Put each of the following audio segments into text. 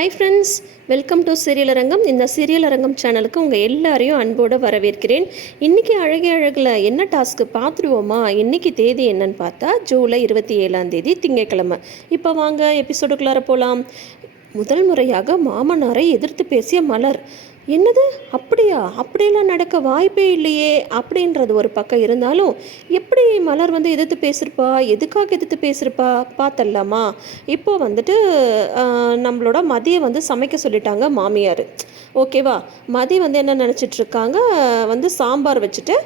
Hi friends, welcome to serial அரங்கம். இந்த serial அரங்கம் சேனலுக்கு உங்கள் எல்லாரையும் அன்போடு வரவேற்கிறேன். இன்றைக்கி அழகே அழகில் என்ன டாஸ்க்கு பார்த்துருவோமா? இன்றைக்கி தேதி என்னன்னு பார்த்தா ஜூலை 27 திங்கட்கிழமை. இப்போ வாங்க எபிசோடுக்குள்ளார போகலாம். முதல் முறையாக மாமனாரை எதிர்த்து பேசிய மலர். என்னது, அப்படியா? அப்படியெல்லாம் நடக்க வாய்ப்பே இல்லையே அப்படின்றது ஒரு பக்கம் இருந்தாலும், எப்படி மலர் எதிர்த்து பேசியிருப்பா, எதுக்காக எதிர்த்து பேசியிருப்பா பார்த்தல்லாமா. இப்போ நம்மளோட மதியை சமைக்க சொல்லிட்டாங்க மாமியார். ஓகேவா? மதி என்ன நினச்சிட்ருக்காங்க, சாம்பார் வச்சுட்டு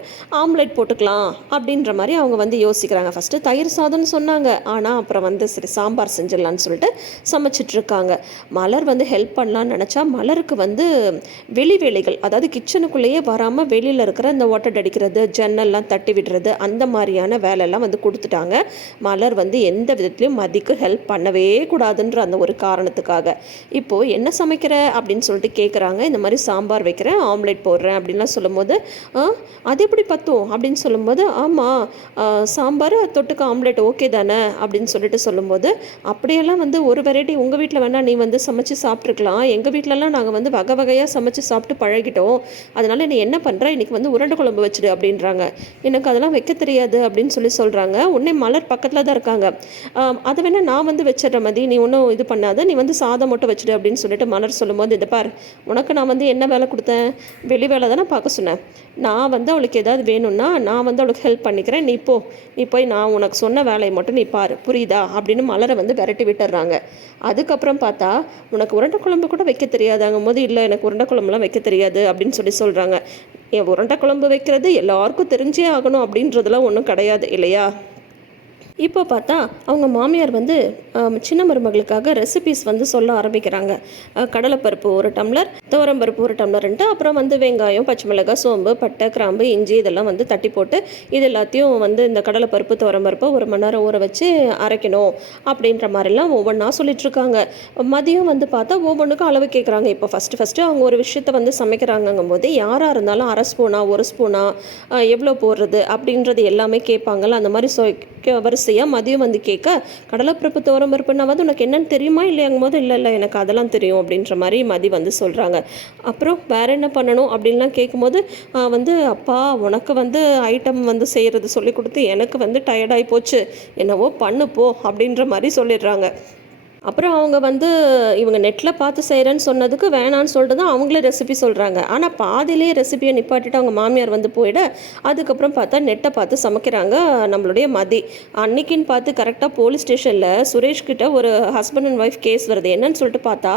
ஆம்லேட் போட்டுக்கலாம் அப்படின்ற மாதிரி அவங்க யோசிக்கிறாங்க. ஃபஸ்ட்டு தயிர் சாதம்னு சொன்னாங்க, ஆனால் அப்புறம் சரி சாம்பார் செஞ்சிடலான்னு சொல்லிட்டு சமைச்சிட்ருக்காங்க. மலர் ஹெல்ப் பண்ணலான்னு நினச்சா மலருக்கு வெளி வேலைகள், அதாவது கிச்சனுக்குள்ளேயே வராமல் வெளியில் இருக்கிற இந்த ஒட்டடை அடிக்கிறது, ஜன்னல்லாம் தட்டி விடுறது, அந்த மாதிரியான வேலையெல்லாம் கொடுத்துட்டாங்க. மலர் எந்த விதத்துலையும் மதிக்கு ஹெல்ப் பண்ணவே கூடாதுன்ற அந்த ஒரு காரணத்துக்காக இப்போது என்ன சமைக்கிற அப்படின்னு சொல்லிட்டு கேட்குறாங்க. இந்த மாதிரி சாம்பார் வைக்கிறேன், ஆம்லேட் போடுறேன் அப்படின்லாம் சொல்லும்போது, அது எப்படி பத்தும் அப்படின்னு சொல்லும்போது, ஆமாம் சாம்பார் தொட்டுக்க ஆம்லேட் ஓகே தானே அப்படின்னு சொல்லிட்டு சொல்லும்போது, அப்படியெல்லாம் ஒரு வெரைட்டி உங்கள் வீட்டில் வேணால் நீ சமைச்சு சாப்பிட்ருக்கலாம், எங்கள் வீட்டிலலாம் நாங்கள் வகை வகையாக சமைச்சு சாப்பிட்டு பழகிட்டோம், அதனால் நீ என்ன பண்ணுற, இன்றைக்கி உருண்டை குழம்பு வச்சுடு அப்படின்றாங்க. எனக்கு அதெல்லாம் வைக்க தெரியாது அப்படின்னு சொல்கிறாங்க. உடனே மலர் பக்கத்தில் தான் இருக்காங்க. அதை வேணால் நான் வச்சிடுற மாதிரி, நீ ஒன்றும் இது பண்ணாத, நீ சாதம் மட்டும் வச்சுடு அப்படின்னு சொல்லிட்டு மலர் சொல்லும்போது, இதை பார், உனக்கு நான் என்ன வேலை கொடுத்தேன், வெளி வேலை தானே பார்க்க சொன்னேன், நான் அவளுக்கு ஏதாவது வேணும்னா நான் அவளுக்கு ஹெல்ப் பண்ணிக்கிறேன், நீ போய் நான் உனக்கு சொன்ன வேலையை மட்டும் நீ பாரு, புரியுதா அப்படின்னு மலரை விரட்டி விட்டுடுறாங்க. அதுக்கப்புறம் பார்த்தா, உனக்கு உருண்டை குழம்பு கூட வைக்க தெரியாதாங்கும் போது, இல்லை எனக்கு உருண்டை குழம்புலாம் வைக்க தெரியாது அப்படின்னு சொல்கிறாங்க. என் உருண்டை குழம்பு வைக்கிறது எல்லாருக்கும் தெரிஞ்சே ஆகணும் அப்படின்றதுலாம் ஒன்றும் கிடையாது இல்லையா? இப்போ பார்த்தா அவங்க மாமியார் சின்ன மருமகளுக்காக ரெசிபீஸ் சொல்ல ஆரம்பிக்கிறாங்க. கடலைப்பருப்பு 1 டம்ளர், துவரம்பருப்பு 1 டம்ளர்ன்ட்டு, அப்புறம் வெங்காயம், பச்சை மிளகாய், சோம்பு, பட்டை, கிராம்பு, இஞ்சி இதெல்லாம் தட்டி போட்டு இது எல்லாத்தையும் இந்த கடலைப்பருப்பு துவரம்பருப்பை 1 மணி நேரம் ஊற வச்சு அரைக்கணும் அப்படின்ற மாதிரிலாம் ஒவ்வொன்றா சொல்லிட்டுருக்காங்க. மதியம் பார்த்தா ஒவ்வொன்றுக்கும் அளவு கேட்குறாங்க. இப்போ ஃபஸ்ட்டு அவங்க ஒரு விஷயத்தை சமைக்கிறாங்கங்கும் போது, யாராக இருந்தாலும் 1/2 ஸ்பூனா 1 ஸ்பூனா எவ்வளோ போடுறது அப்படின்றது எல்லாமே கேட்பாங்கள்ல. அந்த மாதிரி வரிசையாக மதியம் கேட்க, கடலைப்பருப்பு துவரம்பருப்புன்னா உனக்கு என்னன்னு தெரியுமா இல்லையாங்கும் போது, இல்லை எனக்கு அதெல்லாம் தெரியும் அப்படின்ற மாதிரி மதி சொல்கிறாங்க. அப்புறம் வேறு என்ன பண்ணணும் அப்படின்லாம் கேட்கும்போது, அப்பா உனக்கு ஐட்டம் செய்கிறது சொல்லி கொடுத்து எனக்கு டயர்டாகி போச்சு, என்னவோ பண்ணுப்போ அப்படின்ற மாதிரி சொல்லிடுறாங்க. அப்புறம் அவங்க இவங்க நெட்டில் பார்த்து செய்கிறேன்னு சொன்னதுக்கு வேணான்னு சொல்லிட்டு தான் அவங்களே ரெசிபி சொல்கிறாங்க. ஆனால் பாதியிலே ரெசிபியை நிப்பாட்டிட்டு அவங்க மாமியார் போயிட, அதுக்கப்புறம் பார்த்தா நெட்டை பார்த்து சமைக்கிறாங்க நம்மளுடைய மதி. அன்னைக்குன்னு பார்த்து கரெக்டாக போலீஸ் ஸ்டேஷனில் சுரேஷ்கிட்ட ஒரு ஹஸ்பண்ட் அண்ட் ஒய்ஃப் கேஸ் வருது. என்னன்னு சொல்லிட்டு பார்த்தா,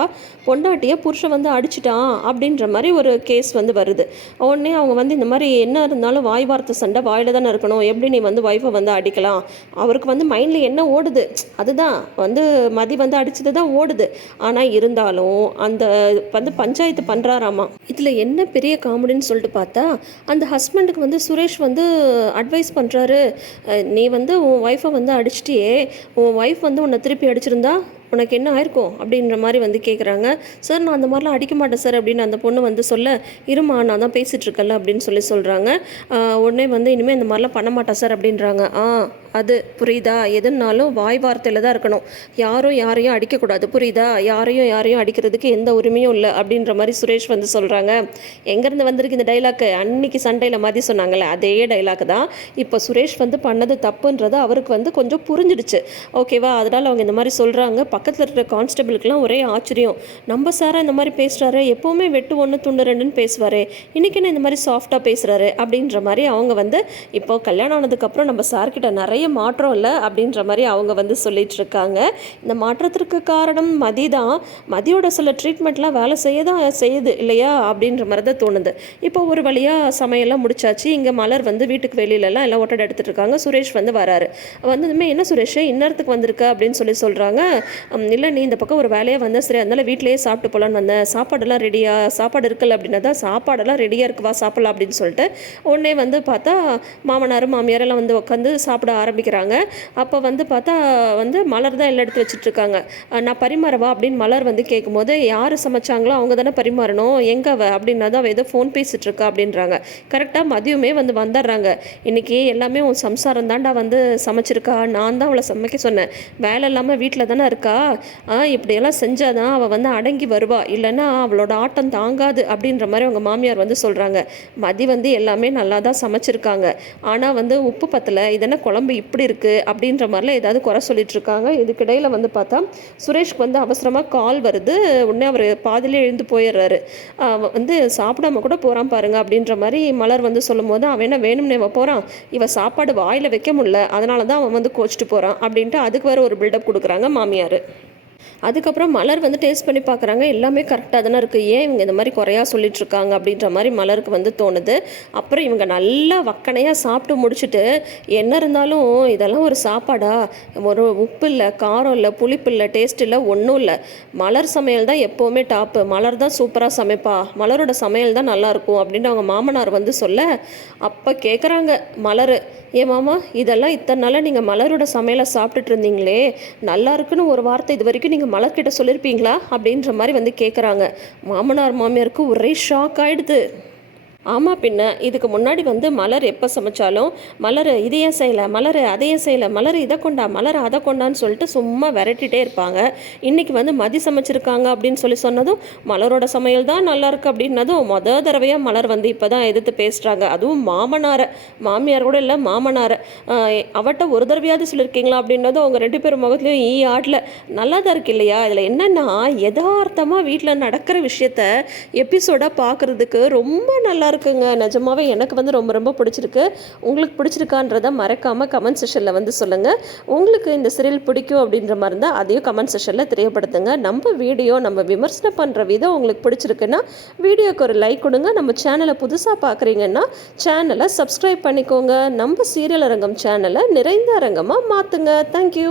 பொண்டாட்டியை புருஷன் அடிச்சிட்டான் அப்படின்ற மாதிரி ஒரு கேஸ் வருது. உடனே அவங்க இந்த மாதிரி என்ன இருந்தாலும் வாய் வார்த்தை சண்டை வாயில் தானே இருக்கணும், எப்படி நீ ஒய்ஃபை அடிக்கலாம், அவருக்கு மைண்டில் என்ன ஓடுது அதுதான் மதி அடிச்சது தான் ஓடுது. ஆனால் இருந்தாலும் அந்த பஞ்சாயத்து பண்ணுறாராமா. இதில் என்ன பெரிய காமெடின்னு சொல்லிட்டு பார்த்தா, அந்த ஹஸ்பண்டுக்கு சுரேஷ் அட்வைஸ் பண்ணுறாரு, நீ உன் ஒய்ஃபை அடிச்சிட்டியே, உன் ஒய்ஃப் உன்னை திருப்பி அடிச்சிருந்தா உனக்கு என்ன ஆயிருக்கும் அப்படின்ற மாதிரி கேட்குறாங்க. சார் நான் அந்த மாதிரிலாம் அடிக்க மாட்டேன் சார் அப்படின்னு அந்த பொண்ணு சொல்ல, இருமா நான் தான் பேசிகிட்ருக்கல அப்படின்னு சொல்கிறாங்க. உடனே இனிமேல் இந்த மாதிரிலாம் பண்ண மாட்டேன் சார் அப்படின்றாங்க. அது புரியுதா, எதுனாலும் வாய் வார்த்தையில் தான் இருக்கணும், யாரையும் அடிக்கக்கூடாது, புரியுதா, யாரையும் அடிக்கிறதுக்கு எந்த உரிமையும் இல்லை அப்படின்ற மாதிரி சுரேஷ் சொல்கிறாங்க. எங்கேருந்து வந்திருக்கு இந்த டைலாக்கு? அன்னைக்கு சண்டையில் மாதிரி சொன்னாங்கல்ல, அதே டைலாக் தான். இப்போ சுரேஷ் பண்ணது தப்புன்றது அவருக்கு கொஞ்சம் புரிஞ்சிடுச்சு. ஓகேவா? அதனால் அவங்க இந்த மாதிரி சொல்கிறாங்க. பக்கத்தில் இருக்கிற கான்ஸ்டபிளுக்கெல்லாம் ஒரே ஆச்சரியம். நம்ம சாரா இந்த மாதிரி பேசுகிறாரு, எப்போவுமே வெட்டு 1 துண்டு 2ன்னு பேசுவார், இன்றைக்கி என்ன இந்த மாதிரி சாஃப்டாக பேசுகிறாரு அப்படின்ற மாதிரி அவங்க இப்போ கல்யாணம் ஆனதுக்கப்புறம் நம்ம சார்கிட்ட நிறைய மாற்றம் இல்லை அப்படின்ற மாதிரி அவங்க சொல்லிட்டு இருக்காங்க. இந்த மாற்றத்திற்கு காரணம் மதி தான். மதியோட சில ட்ரீட்மெண்ட்லாம் வேலை செய்யுது இல்லையா அப்படின்ற மாதிரி தான் தோணுது. இப்போ ஒரு வழியாக சமையல்லாம் முடிச்சாச்சு. இங்கே மலர் வீட்டுக்கு வெளியிலலாம் எல்லாம் ஒட்டடை எடுத்துகிட்டு இருக்காங்க. சுரேஷ் வராரு. வந்ததுமே என்ன சுரேஷ் இன்னத்துக்கு வந்திருக்க அப்படின்னு சொல்கிறாங்க. இல்லை நீ இந்த பக்கம் ஒரு வேலையாக வந்தேன், சரி அதனால் வீட்டிலேயே சாப்பிட்டு போகலான்னு வந்தேன், சாப்பாடெல்லாம் ரெடியாக, சாப்பாடு இருக்குல்ல அப்படின்னா தான், சாப்பாடெல்லாம் ரெடியாக இருக்குவா சாப்பிட்லாம் அப்படின்னு சொல்லிட்டு உடனே பார்த்தா மாமனார் மாமியாரெல்லாம் உட்காந்து சாப்பிட ஆரம்பிச்சு ஆரம்பிக்கிறாங்க. அப்போ வந்து பார்த்தா வந்து மலர் தான் எல்லாம் எடுத்து வச்சுட்ருக்காங்க. நான் பரிமாறவா அப்படின்னு மலர் வந்து கேட்கும்போது, யார் சமைச்சாங்களோ அவங்க தானே பரிமாறணும், எங்கே அவள் அப்படின்னா தான் அவள் ஏதோ ஃபோன் பேசிகிட்ருக்கா அப்படின்றாங்க. கரெக்டாக மதியமே வந்து வந்துடுறாங்க. இன்றைக்கி எல்லாமே உன் சம்சாரம் தாண்டா வந்து சமைச்சிருக்கா, நான் தான் அவளை சமைக்க சொன்னேன், வேலை இல்லாமல் வீட்டில் தானே இருக்கா, இப்படியெல்லாம் செஞ்சால் தான் அவள் வந்து அடங்கி வருவா, இல்லைன்னா அவளோட ஆட்டம் தாங்காது அப்படின்ற மாதிரி அவங்க மாமியார் வந்து சொல்கிறாங்க. மதி வந்து எல்லாமே நல்லா தான் சமைச்சிருக்காங்க, ஆனால் வந்து உப்பு பத்தலை, இதென்ன குழம்பு இப்படி இருக்குது அப்படின்ற மாதிரிலாம் ஏதாவது குறை சொல்லிட்டுருக்காங்க. இதுக்கிடையில் வந்து பார்த்தா சுரேஷ்க்கு வந்து அவசரமாக கால் வருது. உடனே அவர் பாதிலே எழுந்து போயிடுறாரு. வந்து சாப்பிடாம கூட போகிறான் பாருங்க அப்படின்ற மாதிரி மலர் வந்து சொல்லும் போது, அவன் என்ன வேணும்னே போகிறான், இவன் சாப்பாடு வாயில் வைக்க முடியல, அதனால தான் அவன் வந்து கோச்சிட்டு போகிறான் அப்படின்ட்டு அதுக்கு வேறு ஒரு பில்டப் கொடுக்குறாங்க மாமியார். அதுக்கப்புறம் மலர் வந்து டேஸ்ட் பண்ணி பார்க்குறாங்க. எல்லாமே கரெக்டாக தானே இருக்குது, ஏன் இவங்க இந்த மாதிரி குறையா சொல்லிட்டுருக்காங்க அப்படின்ற மாதிரி மலருக்கு வந்து தோணுது. அப்புறம் இவங்க நல்லா வக்கனையாக சாப்பிட்டு முடிச்சுட்டு, என்ன இருந்தாலும் இதெல்லாம் ஒரு சாப்பாடா, ஒரு உப்பு இல்லை, காரம் இல்லை, புளிப்பு இல்லை, டேஸ்ட் இல்லை, ஒன்றும் இல்லை, மலர் சமையல் தான் எப்போவுமே டாப்பு, மலர் தான் சூப்பராக சமைப்பா, மலரோட சமையல் தான் நல்லாயிருக்கும் அப்படின்ட்டு அவங்க மாமனார் வந்து சொல்ல, அப்போ கேட்குறாங்க மலர், ஏன் மாமா இதெல்லாம் இத்தனை நாளாக நீங்கள் மலரோட சமையலை சாப்பிட்டுட்டு இருந்தீங்களே, நல்லா இருக்குன்னு ஒரு வார்த்தை இது வரைக்கும் நீங்கள் மலர்கிட்ட சொல்லியிருப்பீங்களா அப்படின்ற மாதிரி வந்து கேட்குறாங்க. மாமனார் மாமியாருக்கு ஒரே ஷாக் ஆகிடுது. ஆமாம், பின்ன இதுக்கு முன்னாடி வந்து மலர் எப்போ சமைச்சாலும், மலர் இதையே செய்யலை, மலர் அதையே செய்யலை, மலர் இதை கொண்டா, மலர் அதை கொண்டான்னு சொல்லிட்டு சும்மா விரட்டிகிட்டே இருப்பாங்க. இன்றைக்கி வந்து மதி சமைச்சிருக்காங்க அப்படின்னு சொல்லி சொன்னதும், மலரோட சமையல் தான் நல்லாயிருக்கு அப்படின்னதும் தடவையாக மலர் வந்து இப்போ தான் எதிர்த்து பேசுகிறாங்க. அதுவும் மாமனாரை, மாமியார் கூட இல்லை மாமனாரை, அவட்ட ஒரு தடவையாவது சொல்லியிருக்கீங்களா அப்படின்னதும் அவங்க 2 பேரும் முகத்துலையும் ஆடல. நல்லா தான் இருக்கு இல்லையா, இதில் என்னென்னா யதார்த்தமாக வீட்டில் நடக்கிற விஷயத்த எபிசோடாக பார்க்குறதுக்கு ரொம்ப நல்லா இருக்குங்க. நிஜமாவே எனக்கு வந்து ரொம்ப ரொம்ப பிடிச்சிருக்கு. உங்களுக்கு பிடிச்சிருக்கான்றதை மறக்காமல் கமெண்ட் செஷனில் வந்து சொல்லுங்கள். உங்களுக்கு இந்த சீரியல் பிடிக்கும் அப்படின்ற மாதிரி இருந்தால் அதையும் கமெண்ட் செஷனில் தெரியப்படுத்துங்க. நம்ம வீடியோ நம்ம விமர்சனம் பண்ணுற விதம் உங்களுக்கு பிடிச்சிருக்குன்னா வீடியோக்கு ஒரு லைக் கொடுங்க. நம்ம சேனலை புதுசாக பார்க்குறீங்கன்னா சேனலை சப்ஸ்கிரைப் பண்ணிக்கோங்க. நம்ம சீரியல் அரங்கம் சேனலை நிறைந்த அரங்கமாக மாற்றுங்க. தேங்க்யூ.